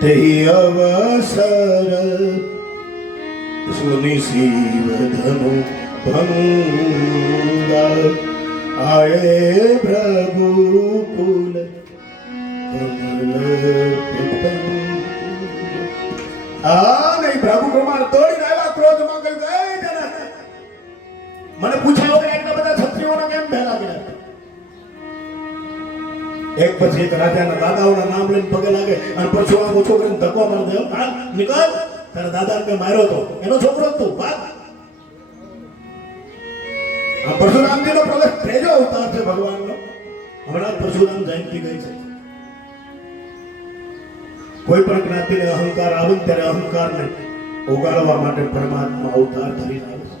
તે અવસર સુનિ શિવધનુ ભંગા આયે પ્રભુ કુલ નહીં પ્રભુ કુમાર તોડી આવ્યા ક્રોધમાં કહ્યું કે મને પૂછ્યા વગર એટલા બધા ક્ષત્રિયોને કેમ ભેગા કર્યા? એક પછી એક રાજાના દાદાઓના નામ લઈને પગે લાગે અને પરશુરામ ઓછો કરીને ધક્કો મારી દે. હા નીકળ, તારા દાદા કે માર્યો તો એનો છોકરો તું ભાગ. આ પરશુરામજીનો પ્રવેશ ત્રીજો અવતાર છે ભગવાનનો. હમણાં પરશુરામ જયંતિ ગઈ છે. કોઈ પણ જ્ઞાતિને અહંકાર આવે ત્યારે અહંકારને ઓગાળવા માટે પરમાત્મા અવતાર ધરીને આવે છે.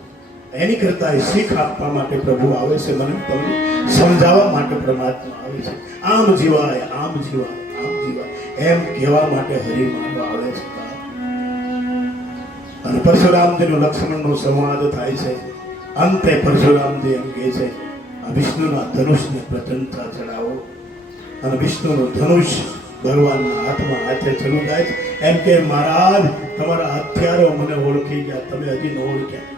એની કરતા શીખ આપવા માટે પ્રભુ આવે છે, મને તમને સમજાવવા માટે પરમાત્મા આવે છે. આમ જીવાય, આમ જીવાય, આમ જીવાય એમ કહેવા માટે હરિ માનવા આવે છે. અને પરશુરામજીનું લક્ષ્મણનો સંવાદ થાય છે. અંતે પરશુરામજી એમ કહે છે, આ વિષ્ણુના ધનુષને પ્રચંડતા ચડાવો. અને વિષ્ણુનું ધનુષ ભગવાનના હાથમાં હાથે ચલું જાય છે. એમ કે મહારાજ તમારા હથિયારો મને ઓળખી ગયા, તમે હજી ન ઓળખ્યા.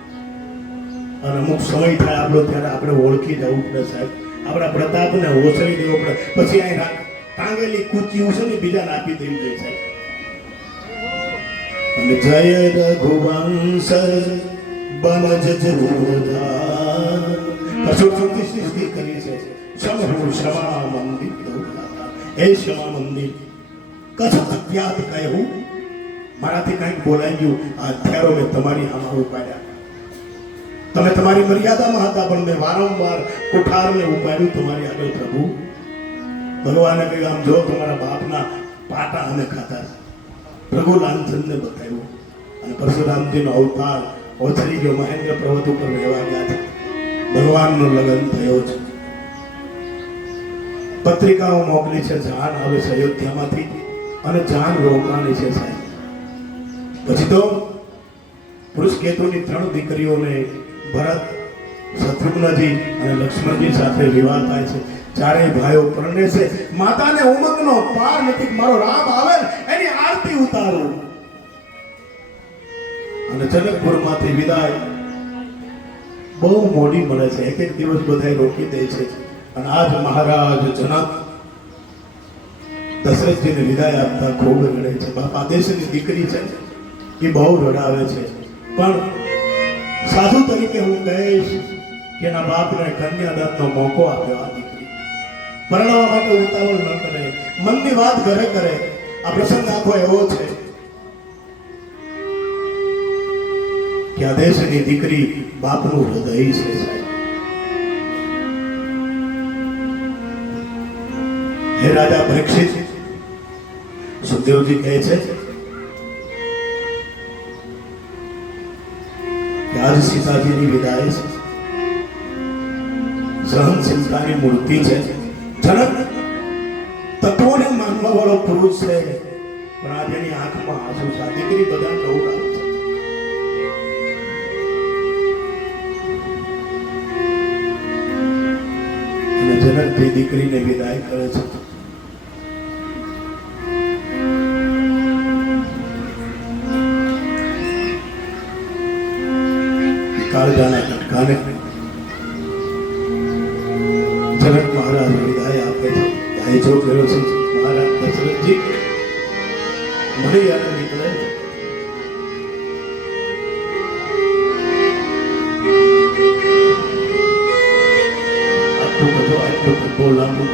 અને અમુક સમય થાય આપણો ત્યારે આપણે ઓળખી જવું પડે સાહેબ. આપણા પ્રતાપને ઓસરી દેવો પડે. પછી અહીં ટાંગેલી કૂચી છે ને બીજાને આપી દેવી જોઈએ સાહેબ. અને જય રઘુવંશ બનજ જગોધાર પશુપતિ સૃષ્ટિ કરી છે. સમૂહ ક્ષમા મંદિર હે ક્ષમા મંદિર કચ્છ પ્રખ્યાત કહેવું મારાથી કંઈક બોલાઈ ગયું. આ હથિયારો મેં તમારી આમાં ઉપાડ્યા. તમે તમારી મર્યાદામાં હતા પણ મેં વારંવાર કુઠારને ઉપાડ્યું તમારી આગળ પ્રભુ. ભગવાને કહ્યું આમ જો તમારા બાપના પાટા અમે ખાતા. પ્રભુ લાંછનને બતાવ્યું અને પરશુરામજીનો અવતાર ઓછરી ગયો. મહેન્દ્ર પર્વત ઉપર રહેવા ગયા છે. ભગવાનનો લગ્ન થયો છે. પત્રિકાઓ મોકલી છે, જાન આવે છે અયોધ્યામાંથી અને જાન રોકાણી છે સાહેબ. પછી તો પુરુષકેતુની 3 દીકરીઓને ભરત, શત્રુઘ્નજી અને લક્ષ્મણજી સાથે વિવાહ થાય છે. ચારેય ભાઈઓ પરણે છે. માતાને ઉમંગનો પાર નથી. મારો રામ આવે એની આરતી ઉતારું. અને જનકપુરમાંથી વિદાય બહુ મોડી મળે છે. એક એક દિવસ બધા રોકી દે છે. અને આજ મહારાજ જનક દશરથજીને વિદાય આપતા ખૂબ રડે છે. બાપા દેશની દીકરી છે એ બહુ રડાવે છે. પણ સાધુ તરીકે હું કહીશ કે એના બાપને કન્યાદાનનો મોકો આપ્યો. આ દીકરી પરણવા માટે ઉતાવળ ન કરે, મનની વાત ઘરે કરે. આ પ્રસંગ આખો એવો છે કે આ દેશની દીકરી બાપનું હૃદય છે સાહેબ. હે રાજા પરીક્ષિત, સુખદેવજી કહે છે કે આજ સીતાજીની વિદાય છે. સહનશીલતાની મૂર્તિ છે. જનક તત્વોને માનવા વાળો પુરુષ છે પણ આજે એની આંખમાં આંસુ છે. આ દીકરી બધા નવડાવે છે. અને જનક જે દીકરીને વિદાય કરે છે કાળજાના કટકાને જનક મહારાજ વિદાય આપે છે. ત્યાં જો કર્યો છે મહારાજ દશરથજી મને યાદ નીકળે છે. આટલું બધું બહુ લાંબુ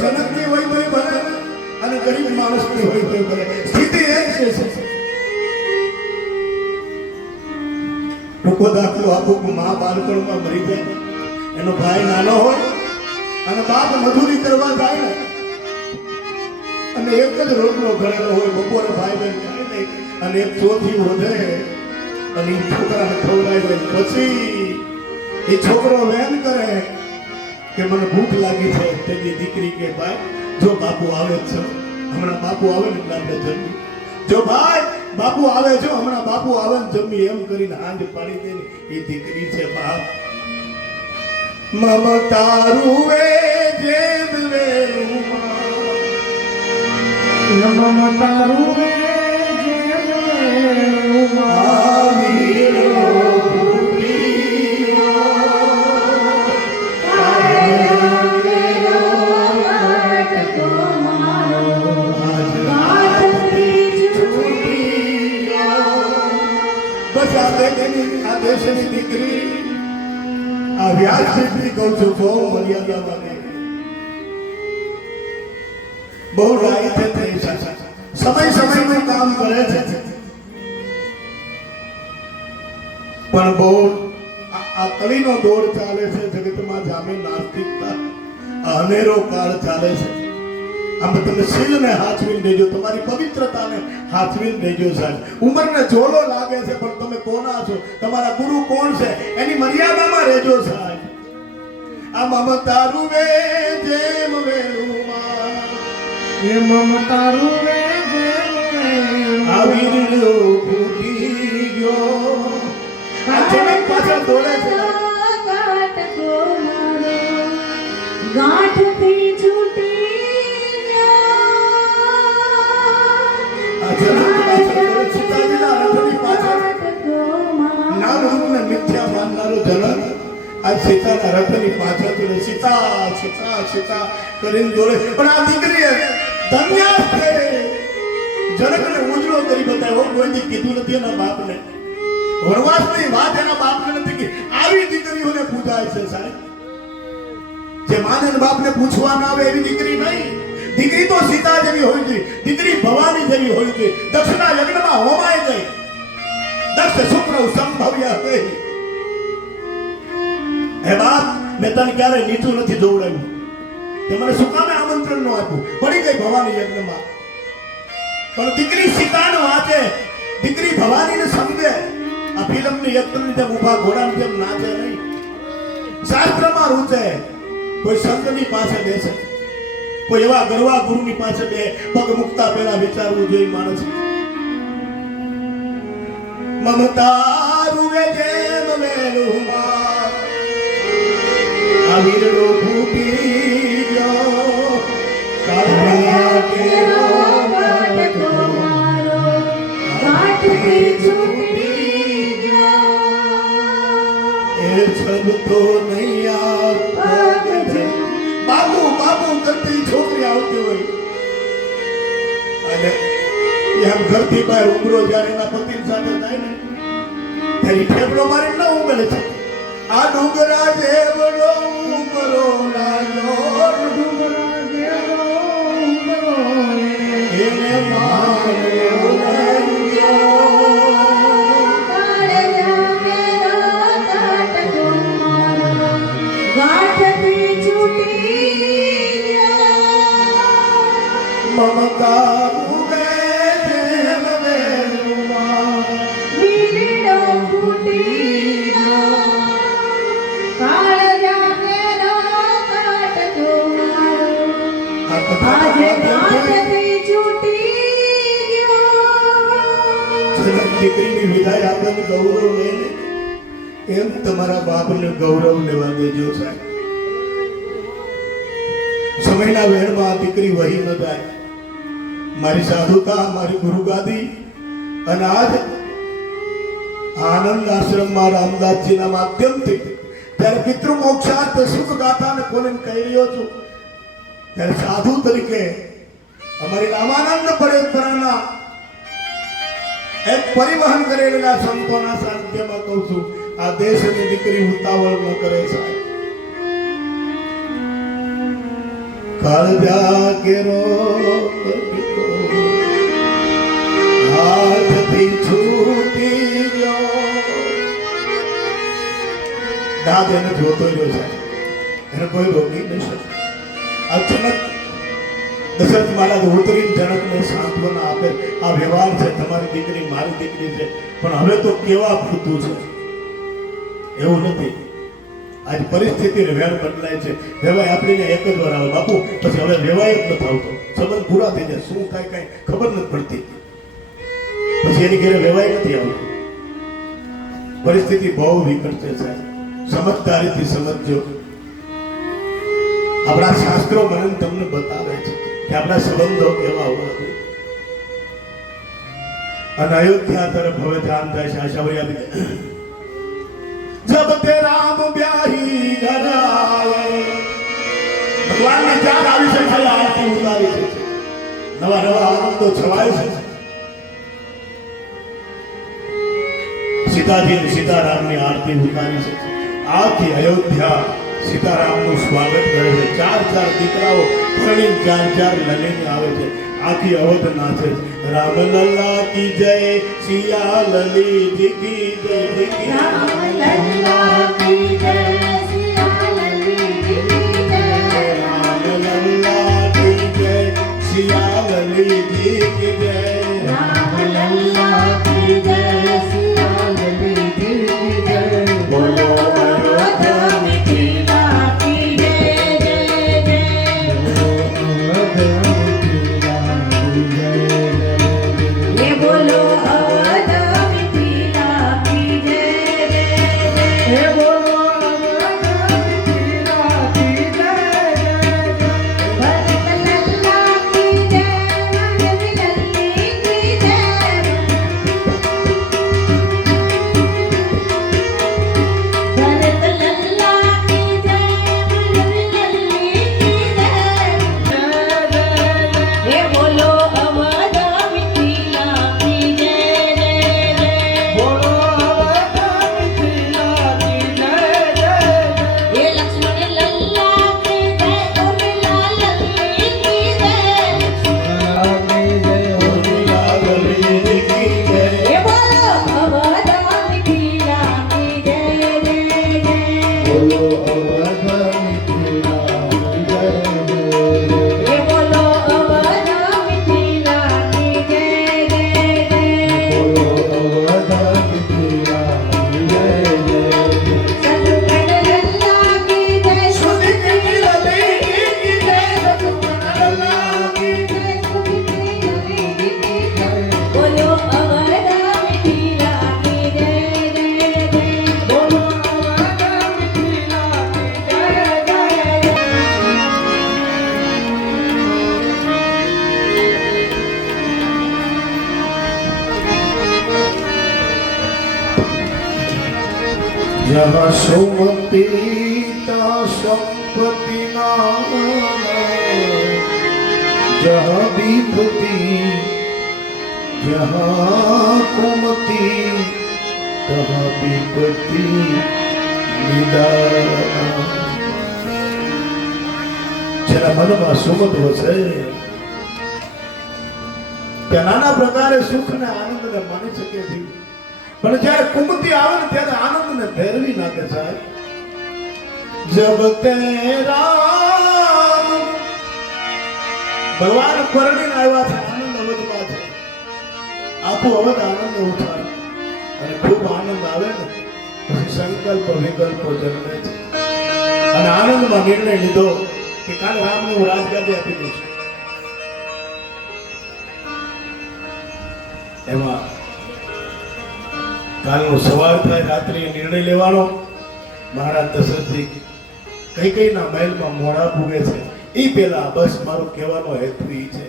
જનકની હોય તોય ભલે અને ગરીબ માણસની હોય તોય ભલે, સ્થિતિ એક છે. ટૂંકો દાખલો આપું કે મા બાળપણમાં મરી જાય, એનો ભાઈ નાનો હોય અને બાપ મજૂરી કરવા જાય ને, અને એક જ રોટલો ઘરેલો હોય, બપોરે ભાઈ બહેન જાય નહીં અને એક ચોથી વધે અને એ છોકરાને ખવડાવી દે. પછી એ છોકરો વેન કરે કે મને ભૂખ લાગી છે. તેની દીકરી કે ભાઈ જો બાપુ આવે છે, હમણાં બાપુ આવે ને એટલે આપણે જમી. જો ભાઈ બાપુ આવે છે, હમણાં બાપુ આવે ને જમી, એમ કરીને હાંજ પાડી દે ને એ દીકરી છે બાપ. મમતારું વે જેમ વેલું મમતારું વે જેમ વેલું આવીરો આ દેશની દીકરી આ વ્યાસની કહું છું, બહુ મર્યાદામાં બહુ રાઈટ છે, સમય સમયનું કામ કરે છે, પણ બહુ આ કલીનો દોર ચાલે છે જગતમાં, જામે નાસ્તિકતા અનેરો કાળ ચાલે છે. આમ તમે શીલને હાથવીને દેજો, તમારી પવિત્રતાને હાથવીને દેજો સાહેબ. ઉંમરને જોડો લાગે છે પણ તમે કોના છો, તમારા ગુરુ કોણ છે એની મર્યાદામાં રહેજો સાહેબ. આ મમતારું વે જેમ વેલુમાં એ મમતારું વે જેમ વેલું આ વીરડો ફૂટી ગયો. આ જનક પાછળ દોડે છે, ગાંઠથી છૂટી સીતાના રથની પાછળ સીતા સીતા સીતા કરીને દોડે. પણ આ દીકરીએ ધન્યાસ થઈ જનકને ઉજળો કરી બતાવ્યો. કોઈથી કીધું નથી એના બાપને, વનવાસની વાત એના બાપને નથી કે આવી દીકરીઓને પૂજાય છે સાહેબ. જે માને બાપને પૂછવા ના આવે એવી દીકરી નહીં. દીકરી તો સીતા જેવી હોવી જોઈએ, દીકરી ભવાની જેવી હોવી જોઈએ. દક્ષના યજ્ઞમાં હોમાઈ ગઈ, દક્ષ શુક્ર સંભવ્ય કહી. હે બાપ, મેં તને ક્યારે નીચું નથી જોવડાવ્યું, તે મને શું કામે આમંત્રણ ન આપ્યું? પડી ગઈ ભવાની યજ્ઞમાં. પણ દીકરી સીતાને વાંચે, દીકરી ભવાનીને સમજે. આ ફિલ્મની યજ્ઞની જેમ ઊભા ઘોડાની જેમ નાચે નહીં, શાસ્ત્રમાં રૂચે. કોઈ સંતની પાસે બેસે, કોઈ એવા ગરવા ગુરુની પાસે બે પગ મુકતા પહેલા વિચારવું જોઈએ માણસ. મમતારું વે જેમ વેલું આ વીરડો ફૂટી ગયો. કાળિયા કેરો વાટકો મારો ગાંઠથી છૂટી ગયો. એ છબતો નહીં બાબુ બાબુ કરતી છોકરી આવતી હોય અને એમ ઘરથી બહાર ઉમરો જ્યારે એના પતિ સાથે જાય ને ત્યારે ઠેકડો મારી ન ઉમેરે છે. આ ડુંગરા જેવડો ઉમરો લાગ્યો, ડુંગરા જેવો ઉમરો એને માર્યો લાગ્યો. કાળિયા કેરો વાટકો મારો ગાંઠથી છૂટી ગયો. મમતારું વે જેમ વેલું વીરડો ફૂટી ગયો. કાળિયા કેરો વાટકો મારો આજે ગાંઠથી છૂટી ગયો. દીકરીની વિદાય આપણને ગૌરવ લઈને એમ તમારા બાપને ગૌરવ લેવા દેજો સાહેબ. સમયના વહેણમાં આ દીકરી વહી ન જાય. મારી સાધુતા, મારી ગુરુગાદી અને આજ આનંદ આશ્રમમાં રામદાસજીના માધ્યમથી ત્યારે પિતૃ મોક્ષાર્થ સુખ ગાથાને ખોલીને કહી રહ્યો છું, ત્યારે સાધુ તરીકે અમારી રામાનંદ પરેપરાના એક પરિવહન કરેલા સંતોના સાનિધ્યમાં કહું છું, આ દેશની દીકરી ઉતાવળ ન કરે સાહેબ. કાળજા કેરો હાથથી છૂટી ગયો. દાદ એને જોતો રહ્યો છે, એને કોઈ રોકી નહીં શકે. અચાનક દશરથ મહારાજ ઉતરીને જનકને સાંત્વના આપે, આ વ્યવહાર છે, તમારી દીકરી મારી દીકરી છે, પણ હવે તો કેવા પૂતું છે એવું નથી. આજ પરિસ્થિતિને વેણ બદલાય છે. વેવાય આપણે એક જ વાર આવે બાપુ, પછી હવે વેવાય જ નથી આવતો. સંબંધ પૂરા થઈ જાય, શું થાય કઈ ખબર નથી પડતી. પછી એની ઘરે વેવાય નથી આવતું. પરિસ્થિતિ બહુ વિકટ છે સાહેબ, સમજદારીથી સમજજો. આપણા શાસ્ત્રો મને તમને બતાવે છે કે આપણા સંબંધો કેવા હોવા જોઈએ. અને અયોધ્યા તરફ હવે ધ્યાન થાય છે. આશાવરી આપી જબ તે રામ બ્યાહી ઘર આયે, ભગવાનની જાન આવી છે, ખાલી આરતી ઉતારી છે, નવા નવા આનંદો છવાય છે. સીતાજી અને સીતારામની આરતી ઉતારી છે. આખી અયોધ્યા સીતારામનું સ્વાગત કરે છે. ચાર ચાર દીકરાઓ પરણીને ચાર ચાર લલીને આવે છે. આખી અવધ નાચે છે. રામ લલ્લા કી જય, સિયા લલી જી કી જય, રામ લલ્લા કી જય, સિયા લલી જી કી જય. રામ લલ્લા કી જય, સિયા લલી જી કી જય. રામ લલ્લા કી જય, સિયા લલી જી કી જય. બોલો અયોધ્યા મિથિલા કી જય, જય જય. ये बोलो अवध मिथिला की जय, जय जय. ये बोलो अवध मिथिला की जय, जय जय. भरत लल्ला की जय, मनवी लल्ली की जय. भरत लल्ला की जय, मनवी लल्ली की जय. ये बोलो अवध मिथिला की जय, जय जय. बोलो अवध मिथिला की जय, जय जय. ये लक्ष्मण लल्ला की जय, उर्मिला लल्ली की जय. ये बोलो अवध मिथिला की जय, जय जय. ये बोलो अवध मिथिला की जय, जय जय. शत्रुघ्न लल्ला की जय, सुमित्रा लल्ली की जय. शत्रुघ्न लल्ला की जय, सुमित्रा लल्ली की जय. बोलो अवध मिथिला की जय, जय जय. बोलो अवध मिथिला की जय, जय जय. जहाँ सुमति ता संपत्ति नाम, जहाँ विभूति जहाँ कुमति, तहाँ विपत्ति निदान. જેના મનમાં સુમત વસે તે નાના પ્રકારે સુખ ને આનંદ ને માની શકે છે, પણ જ્યારે કુમતિ આવે ને ત્યારે આનંદ ને ફેરવી નાખે સાહેબ. જબ તેરા ભગવાન પરણીને આવ્યા છે, આનંદ અવધમાં છે, આખું અવધ આનંદ ઉઠાવે અને ખૂબ આનંદ આવે ને પછી સંકલ્પ વિકલ્પો જન્મે છે. અને આનંદમાં નિર્ણય લીધો કે કાલે રામને હું રાજગાદી આપી દઈશ. એમાં કાલનો સવાર થાય, રાત્રે નિર્ણય લેવાનો. મહારાજ દશરથજી કૈકેયીના મહેલમાં મોડા પૂગે છે. એ પહેલા બસ મારો કહેવાનો હેતુ એ છે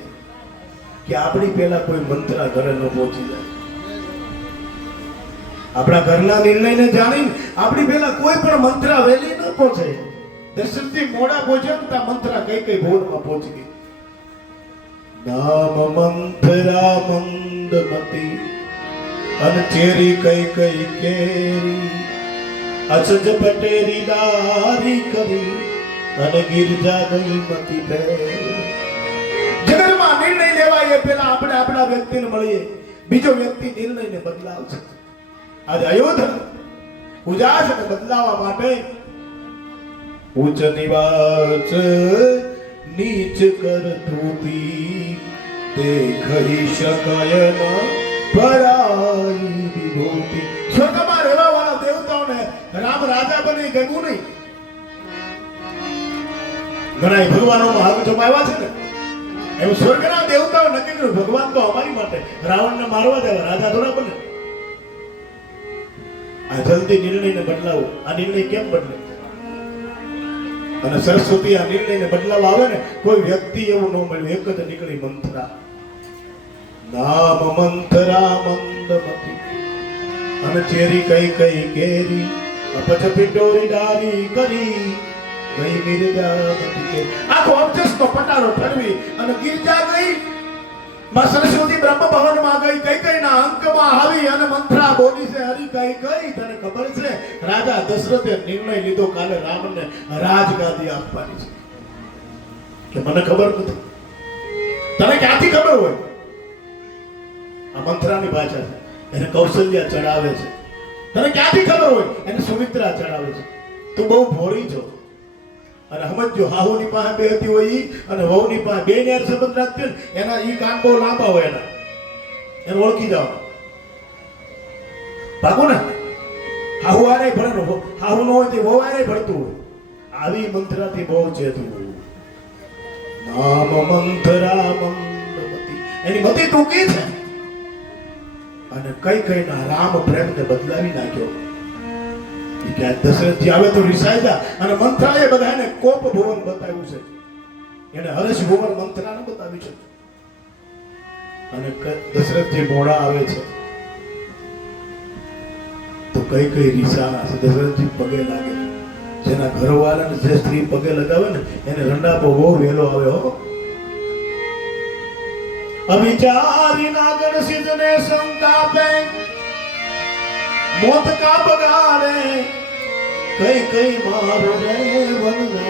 કે આપણી પહેલા કોઈ મંત્રા ઘરે ન પહોંચી જાય. આપણા ઘરના નિર્ણયને જાણીને આપણી પહેલા કોઈ પણ મંત્રા વહેલી ન પહોંચે. દશરથજી મોડા પહોંચ્યા ત્યાં મંત્રા કૈકેયી ભવનમાં પહોંચી ગઈ. નામ મંથરા મંદમતી અનચેરી કૈકેયી કેરી, અસજ પટેરી દારી કરી અને ગિરજા ગઈ મતી પે જગતમાં નિર્ણય લેવાય એ પહેલા આપણે આપણા વ્યક્તિને મળીએ, બીજો વ્યક્તિ નિર્ણયને બદલાવશે. આજે અયોધ્યા ઉજાસને બદલાવવા માટે ઉચ્ચ નિવાસ નીચ કર તૂતી તે ખરી શકાય ન પરાઈ વિભૂતિ. સ્વર્ગમાં રહેવા વાળા દેવતાઓને રામ રાજા બની ગયું નહીં. ઘણા ભગવાનોમાં હાથ જમાવ્યા છે ને, એમ સ્વર્ગના દેવતાઓ નક્કી કર્યું ભગવાન તો અમારી માટે રાવણને મારવા દેવા રાજા થોડા બને. આ જલ્દી નિર્ણયને બદલાવો. આ નિર્ણય કેમ બદલે? અને સરસ્વતી આ નિર્ણયને બદલાવા આવે ને, કોઈ વ્યક્તિ એવું ન મળ્યું, એક જ નીકળી મંથરા. નામ મંથરા મંદમતી અને ચેરી કઈ કઈ કેરી અપચ પિંડોરી ડારી કરી ગઈ ગિરજામતી કે. આખો અબજસનો પટારો ઠરવી અને ગિરજા ગઈ. માં સરસ્વતી બ્રહ્મ ભવનમાં ગઈ, કઈ કઈ ના અંકમાં આવી અને મંથરા બોલી છે હરી કઈ કઈ. તને ખબર છે રાજા દશરથે નિર્ણય લીધો કાલે રામને રાજગાદી આપવાની છે? કે મને ખબર નથી. તને ક્યાંથી ખબર હોય? આ મંથરાની ભાષા છે. એને કૌશલ્યા ચડાવે છે. તને ક્યાંથી ખબર હોય? એને સુમિત્રા ચડાવે છે. તું બહુ ભોળી છો. અને સમજો હાહુની પાસે બેહતી હોય ઈ અને વહુની પાસે બે ને સંબંધ રાખતી ને, એના ઈ કાન બહુ લાંબા હોય, એને ઓળખી જાઓ. ભાગો ને હાહુ આરે ભણે, હાહુ નો હોય તે વહુ આરે ભણતું હોય. આવી મંત્રાથી બહુ ચેતવું. નામ મંથરા મંદમતી, એની મતિ ટૂંકી છે. અને કઈ કઈ ના રામ પ્રેમને બદલાવી નાખ્યો. કે દશરથજી આવે તો રિસાઈ જા. અને મંથરાએ બધાને કોપ ભુવન બતાવ્યું છે, એને હર્ષ ભુવન મંથરાને બતાવ્યું છે. અને દશરથજી મોડા આવે છે તો કઈ કઈ રીસાના છે. દશરથજી પગે લાગે. જેના ઘરવાળાને જે સ્ત્રી પગે લગાવે ને એને રંડાપો બહુ વહેલો આવે હો. અવિચારી નાગર સિદ્ધને સંતાપે મોત કા બગાડે કઈ કઈ મારો વનને.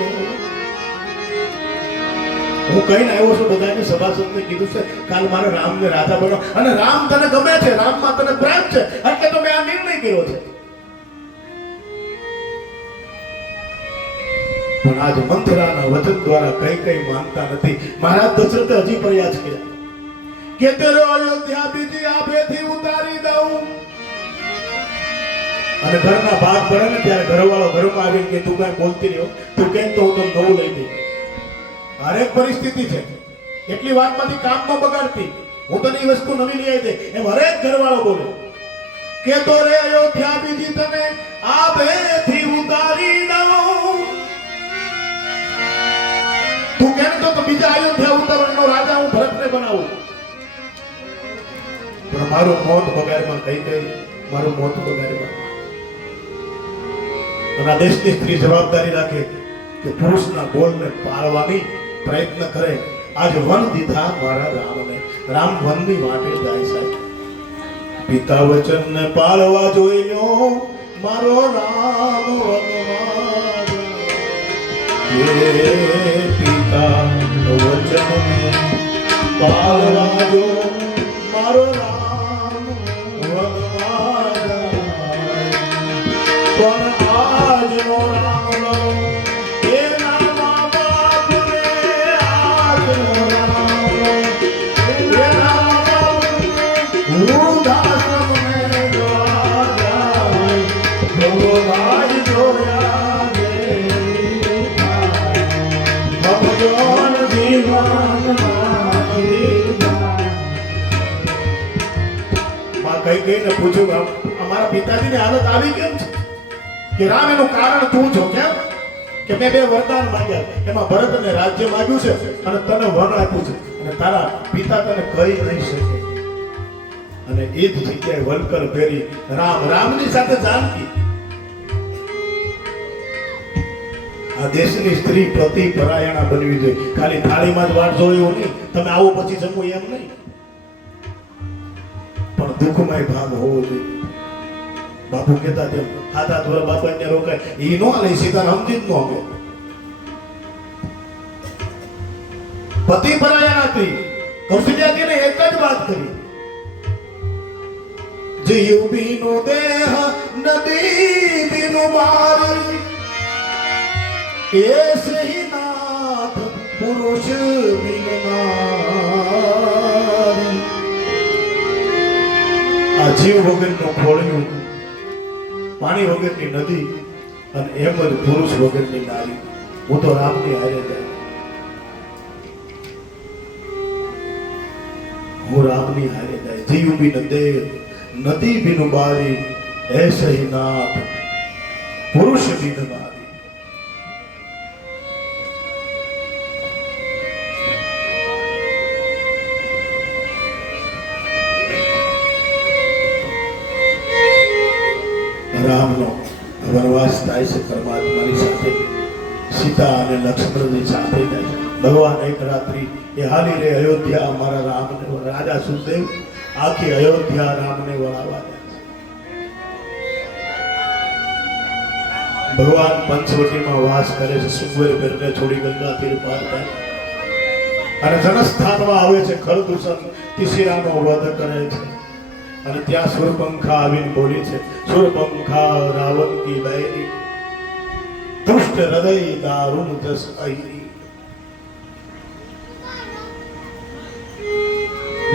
હું કહીને આવ્યો છું બધાને, સભાસદને કીધું છે કાલ મારે રામને રાજા બનો. અને રામ તને ગમે છે, રામમાં તને પ્રેમ છે, એટલે તો મેં આ નિર્ણય કર્યો છે. પણ આજ મંથરાના વચન દ્વારા કઈ કઈ માનતા નથી. મહારાજ દશરથે હજી પ્રયાસ કર્યા કે તેરો અયોધ્યા બીજી આભેથી ઉતારી દઉં. અને ઘરના ભાગ પડે ને ત્યારે ઘરવાળો ઘરમાં આવીને કે તું કઈ બોલતી રહ્યો, તું કેમ તો હું તને નવું લઈ દઈ. હરેક પરિસ્થિતિ છે, એટલી વાતમાંથી કામ ન બગાડતી. હું તને એ વસ્તુ નવી લઈ આવી દે, એમ હરેક ઘરવાળો બોલે કે તો રે અયોધ્યા બીજી તને આભેથી ઉતારી દઉં. તું કેમ તો બીજા અયોધ્યા ઉતારવાનો રાજા હું ભરતને બનાવું. પણ મારું મોત બગાડમાં કઈ કઈ મારું મોત બગાડમાં. અને આ દેશની સ્ત્રી જવાબદારી રાખે કે પુરુષના બોલને પાળવાની પ્રયત્ન કરે. આજ વન દીધા મારા રામને, રામ વનની વાટે જાય સાહેબ. પિતા વચનને પાળવા જોઈયો મારો રામ વનમાં. પિતા વચનને પાળવા જો મારો રામ વનમાં. પણ આજનો રામનો એના મા બાપને, આજનો રામનો એના મા બાપને વૃદ્ધાશ્રમને જોવા જાય. ભગવાન જોયા ભગવાન જીવનમાં કઈ કઈને પૂછ્યું અમારા પિતાજીની હાલત આવી કેમ છે? કે રામ એનું કારણ તું છો. કેમ? કે મેં બે વરદાન માંગ્યા, એમાં ભરતને રાજ્ય માંગ્યું છે અને તને વન આપ્યું છે, અને તારા પિતા તને કહી નહીં શકે. અને એ જ જગ્યાએ વલકર ફેરી રામ, રામની સાથે જાનકી. આ દેશની સ્ત્રી પ્રતિ પરાયણા બનવી જોઈએ. ખાલી થાળીમાં જ વાટ જોયો નહીં, તમે આવો પછી જમો એમ નહીં, પણ દુઃખમય ભાગ હોવો જોઈએ. બાપુ કહેતા તેમ હાથા ધોરા બાપા ને રોકાય એ નો લઈ સીધા સમજી જ ન આવે. પતિ પરાયા નથી. કૌશલ્યાજીને એક જ વાત કરી, જીવ બીનો દેહ નદી બીનો મારી, એસે હી નાથ પુરુષ બિન નારી. આ જીવ વગરનું ખોળિયું, પાણી વગરની નદી અને એમ જ પુરુષ વગરની નારી. હું તો રામની હારે જાય, હું રામની હારે જાય. જીવ બિન દેહ નદી બિન બારી, એસે હી નાથ પુરુષ બિન નારી. રામનો વનવાસ થાય છે પરમાત્માની સાથે, સીતા અને લક્ષ્મણની સાથે જાય છે. ભગવાન એક રાત્રિ એ હાલી રે અયોધ્યા, અમારા રામને, રાજા સુખદેવ આખી અયોધ્યા રામને વળાવવા જાય છે. ભગવાન પંચવટીમાં વાસ કરે છે. સુંદર બેરને છોડી ગંગા તીર પાર થાય અને જનસ્થાનમાં આવે છે. ખરદૂષણ તિશિરાનો વધ કરે છે અને ત્યાં સુરપંખા આવીને બોલી છે, સુરપંખા રાવણ કી બહેરી, દુષ્ટ હૃદય દારૂણ જસ અહિરી.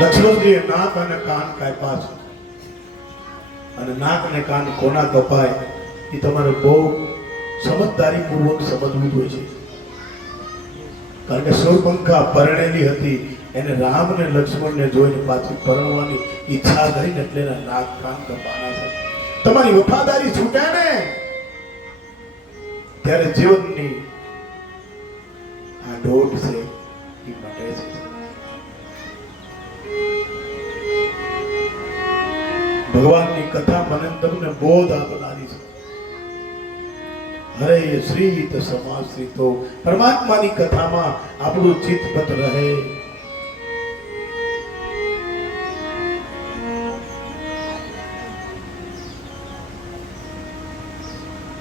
લક્ષ્મણજીએ નાક અને કાન કાપ્યા છે અને નાક અને કાન કોના કપાય એ તમારે બહુ સમજદારી પૂર્વક સમજવું જોઈએ છે. કારણ કે સુરપંખા પરણેલી હતી, એને રામ ને લક્ષ્મણ ને જોઈને પાછી પરણવાની ઈચ્છા કરીને એટલે એના નાક કાન કપાના છે. તમારી વફાદારી છૂટે ને ત્યારે જીવનની આ દોટ છે એ મટે છે. ભગવાનની કથા મને તમને બોધ આપનારી છે. હરે શ્રીત સમાશ્રિતો, પરમાત્માની કથામાં આપણું ચિત્ત રહે.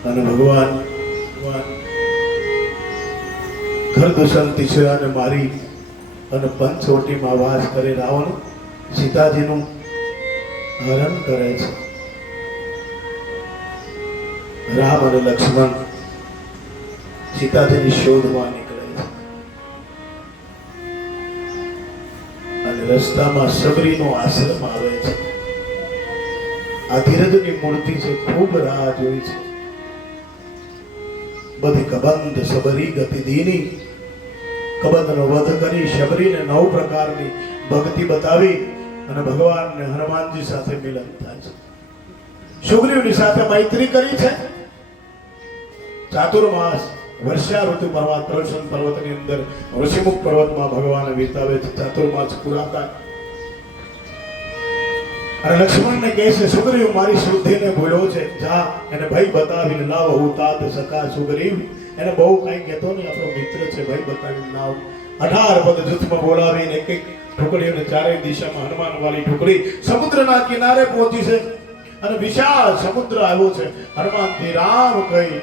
અને ભગવાન ખરદૂષણ તિશરાને મારી અને પંચવટીમાં વાસ કરે. રાવણ સીતાજીનું હરણ કરે છે. રામ અને લક્ષ્મણ સીતાજીની શોધમાં નીકળે છે અને રસ્તામાં સબરીનો આશ્રમ આવે છે. આ ધીરજની મૂર્તિ છે, ખૂબ રાહ જોઈ છે. બધી કબંધ સબરી ગતિ દીની, કબંધનો વધ કરી શબરીને 9 પ્રકારની ભક્તિ બતાવી અને ભગવાનને હનુમાનજી સાથે મિલન થાય છે. સુગ્રીવની સાથે મૈત્રી કરી છે. ચાતુર્માસ વર્ષા ઋતુ પર્વત પ્રદર્શન પર્વતની અંદર ઋષિમુખ પર્વતમાં ભગવાન વિતાવે છે. ચાતુર્માસ પૂરા થાય અને લક્ષ્મણને કહે છે, સુગ્રીવ મારી શુદ્ધિને ભૂલ્યો છે, જા એને ભાઈ બતાવીને લાવ. હું તાત સખા સુગ્રીવ, એને બહુ કઈ કહેતો નહીં, આપણો મિત્ર છે, ભાઈ બતાવીને લાવ. 18 પદ જૂથમાં બોલાવીને એક એક ટુકડીઓને ચારેય દિશામાં હનુમાન વાળી ટુકડી સમુદ્રના કિનારે પહોંચી છે અને વિશાળ સમુદ્ર આવ્યો છે. હનુમાનજી રામ કહી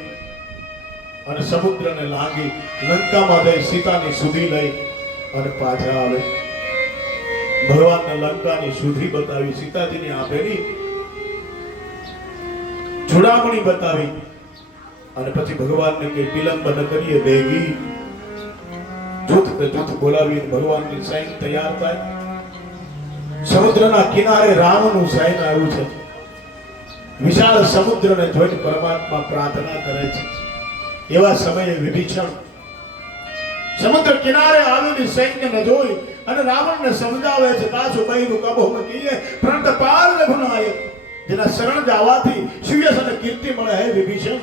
અને સમુદ્રને લાંગી લંકામાં જઈ સીતાની સુધી લઈ અને પાછા આવે. ભગવાનને લંકાની સુધી બતાવી, સીતાજીની આપેલી જોડામણી બતાવી અને પછી ભગવાનને કે વિલંબ ન કરીએ, બેગી જૂથ पे જૂથ બોલાવીને ભગવાનની સૈન્ય તૈયાર થાય. સમુદ્રના કિનારે રામનું સૈન્ય આવ્યું છે. વિશાળ સમુદ્રને જોઈને પરમાત્મા પ્રાર્થના કરે છે. એવા સમયે વિભીષણ સમુદ્ર કિનારે આવેલી સૈન્યને જોઈ અને રાવણને સમજાવે છે, પાછો બહેનું કબો કીએ પરંતુ પાલ રઘુનાયક, જેના શરણ જવાથી સુયશ અને કીર્તિ મળે. હે વિભીષણ,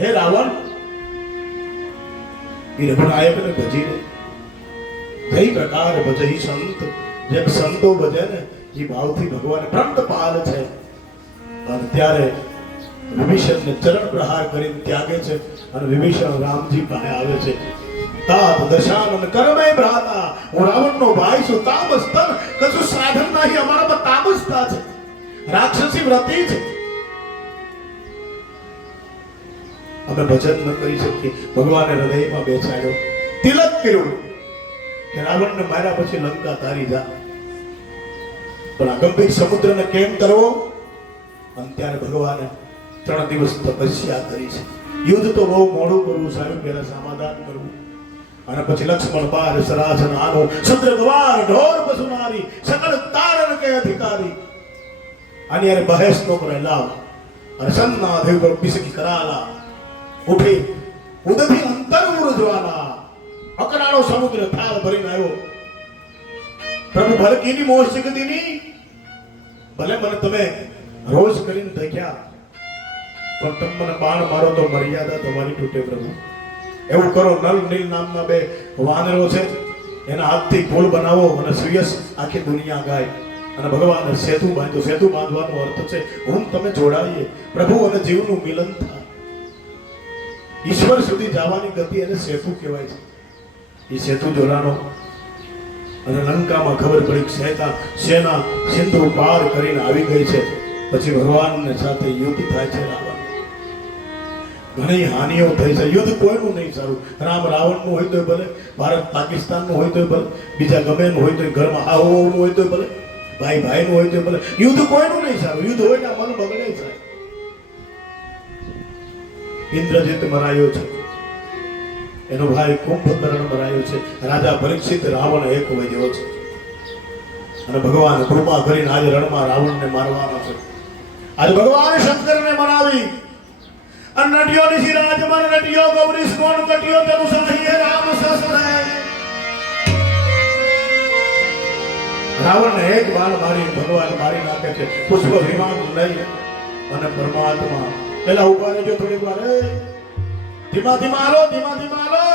હે રાવણ, એ રઘુનાયકને ભજીને જઈ પ્રકાર ભજઈ સંત, જેમ સંતો ભજે ને એ ભાવથી ભગવાન પ્રાંતપાલ છે. અને ત્યારે વિભીષણને ચરણ પ્રહાર કરીને ત્યાગે છે અને વિભીષણ રામજી પાસે આવે છે. તાપ દશાનન કરમે ભ્રાતા, હું રાવણનો ભાઈ છું. તામસ તન કશું સાધન નહીં, અમારામાં તામસતા છે, રાક્ષસી વ્રતિ છે, અમે ભજન ન કરી શકીએ. ભગવાને હૃદયમાં બેસાડ્યો, તિલક કર્યું કે રાવણને માર્યા પછી લંકા તારી જા, પણ આ ગંભીર સમુદ્રને કેમ કરવો? અને ત્યારે ભગવાને 3 દિવસ તપસ્યા કરી છે. યુદ્ધ તો બહુ મોડું કરવું સાહેબ, પહેલા સમાધાન કરવું. અને પછી લક્ષ્મણ બાર સરાસન આનો સદ્રગવાર ઢોર પશુનારી સકલ તારણ કે અધિકારી. આની યાર બહેસ નો કરે લાવ અને સન્ના દેવ પર બિસકી કરાલા ઉઠી ઉદથી અંતર ઉર્જવાના અકરાળો સમુદ્ર થાળ ભરીને આવ્યો. પ્રભુ ભલકીની મોહ શીખતીની ભલે મને તમે રોજ કરીને દેખ્યા, પણ તમે મને બાણ મારો તો મર્યાદા તમારી તૂટે પ્રભુ. એવું કરો, નલ નીલ નામના 2 વાનરો છે, એના હાથથી પુલ બનાવો અને શ્રેયસ આખી દુનિયા ગાય. અને ભગવાને સેતુ બાંધ્યો. સેતુ બાંધવાનો અર્થ છે હું તમે જોડાઈએ, પ્રભુ અને જીવનું મિલન થાય. ઈશ્વર સુધી જવાની ગતિ એને સેતુ કહેવાય છે. એ સેતુ જોડાનો અને લંકામાં ખબર પડી કે સેના સિંધુ પાર કરીને આવી ગઈ છે. પછી ભગવાનને સાથે યુદ્ધ થાય છે. રાવણ ઘણી હાનિઓ થઈ છે. યુદ્ધ કોઈનું નહીં સારું. રામ રાવણનું હોય તો ભલે, ભારત પાકિસ્તાનનું હોય તો ભલે, બીજા ગમેનું હોય તો, ઘરમાં આવું હોય તો ભલે, ભાઈ ભાઈનું હોય તો ભલે, યુદ્ધ કોઈનું નહીં સારું. યુદ્ધ હોય ને મન બગડે છે. ઇન્દ્રજીત મરાયો છે, એનો ભાઈ કુંભકર્ણ મરાયો છે, રાજા પરીક્ષિત રાવણ એક વધ્યો છે. અને ભગવાન કૃપા કરીને આજે રણમાં રાવણને મારવાના છે. આજે ભગવાન શંકરને મનાવી અને નટિયો નિશી રાજમન નટિયો ગૌરીશ કોણ કટિયો તેનું સાહીએ રામ સસરે. રાવણને એક બાણ મારી ભગવાન મારી નાખે છે. પુષ્પ વિમાન લઈ અને પરમાત્મા પેલા ઉભા રહેજો થોડી વાર. ધીમા ધીમા હાલો, ધીમા ધીમા હાલો.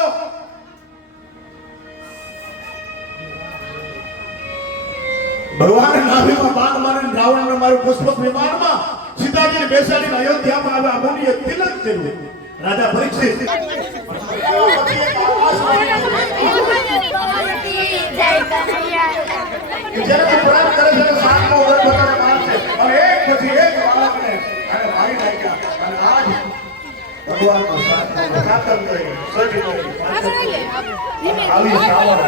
ભગવાન નાભીમાં બાણ મારીને રાવણને મારું પુષ્પક વિમાનમાં સીતાજીને બેસાડીને અયોધ્યામાં આવ્યા. અમૂલ્ય તિલક કર્યું રાજા પરીક્ષિત. જેને પ્રાણ કરે છે તે સાતમો વર પોતાને મારશે અને એક પછી એક બાળકને અને મારી નાખ્યા. અને આજ ભગવાનનો સાતમો સાતમ કરી સજી કરી આવી શ્રાવણ